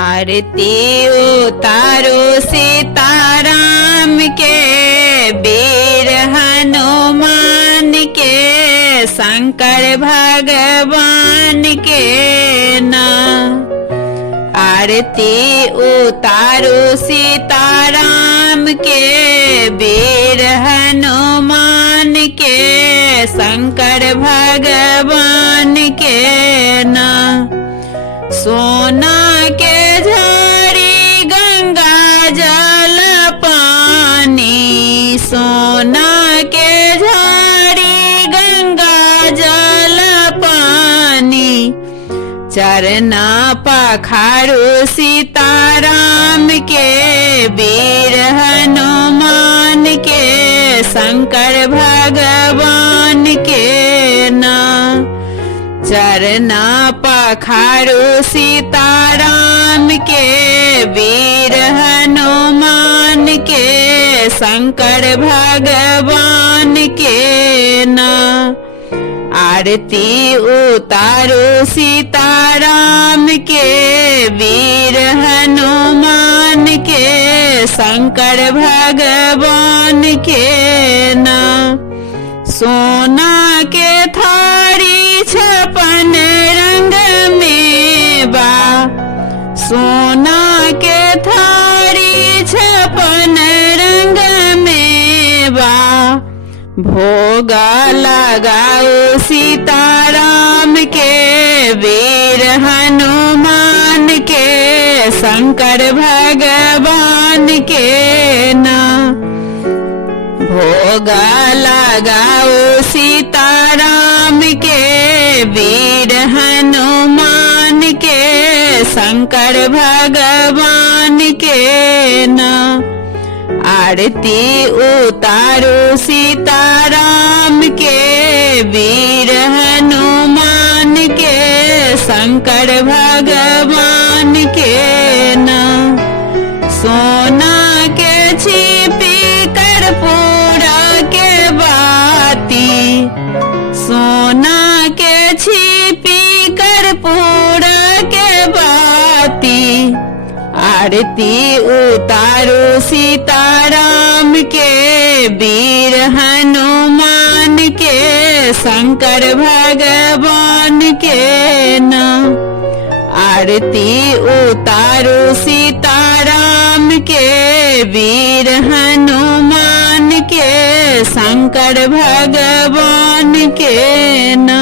आरती उतारो सीताराम के, वीर हनुमान के, शंकर भगवान के ना। आरती उतारो सीताराम के, वीर हनुमान के, शंकर भगवान के ना। सोना के झाड़ी गंगा जल पानी, सोना के झाड़ी गंगा जल पानी, चरना पखारो सीताराम के, वीर हनुमान के, शंकर भगवान के ना। चरना पखारो सीताराम के, वीर हनुमान के, शंकर भगवान के ना। आरती उतारो सीताराम के, वीर हनुमान के, शंकर भगवान के ना। सोना के थारी छपन रंग में बा, सोना के थारी छपन रंग में बा। भोग लगाओ सीताराम के, वीर हनुमान के, शंकर भगवान के ना। भोग लगाओ सीताराम के, वीर हनुमान के, शंकर भगवान के ना। आरती उतारो सीताराम के, वीर हनुमान के, शंकर भगवान के ना। सोना के छिपी कर्पूरा के बाती, सोना के छिपी कर्पूरा के बाती। आरती उतारो सीताराम के, वीर हनुमान के, शंकर भगवान के ना। आरती उतारो सीताराम के, वीर हनुमान के, शंकर भगवान के ना।